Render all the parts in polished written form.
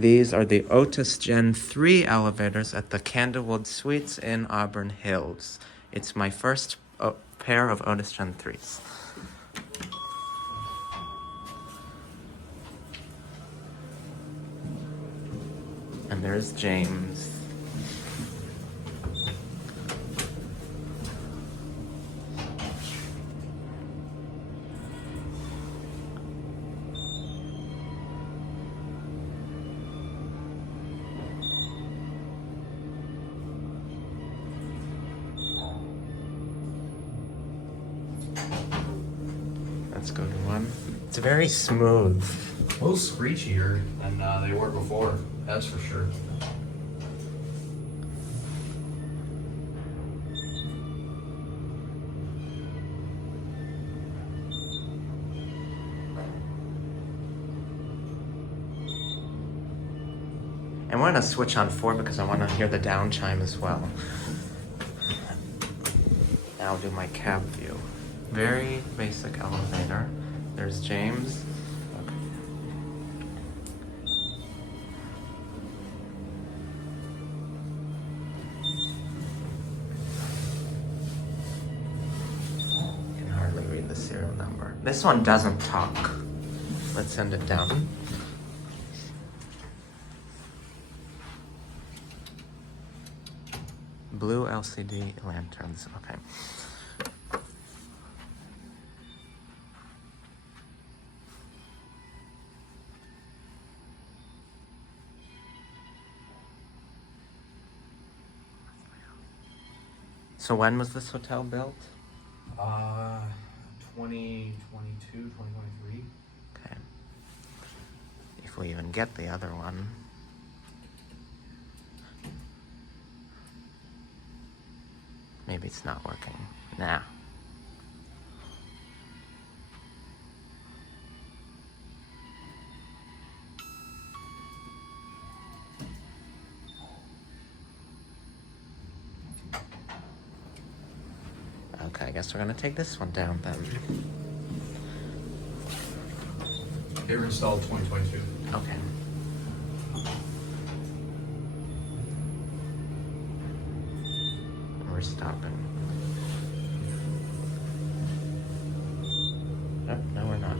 These are the Otis Gen3 elevators at the Candlewood Suites in Auburn Hills. It's my first pair of Otis Gen3s. And there's James. Let's go to one. It's very smooth. A little screechier than they were before, that's for sure. I want to switch on 4 because I want to hear the down chime as well. Now I'll do my cab view. Very basic elevator. There's James. I can hardly read the serial number. This one doesn't talk. Let's send it down. Blue LCD lanterns. Okay. So when was this hotel built? 2022, 2023. Okay. If we even get the other one. Maybe it's not working. Nah. Okay, I guess we're gonna take this one down then. They were installed 2022. Okay. We're stopping. Oh, no, we're not.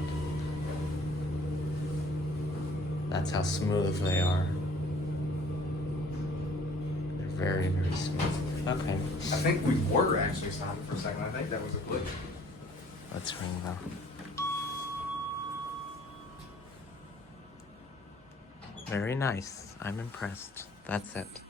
That's how smooth they are. They're very, very smooth. Okay. I think we were actually stopping for a second. I think that was a glitch. Let's ring though. Very nice. I'm impressed. That's it.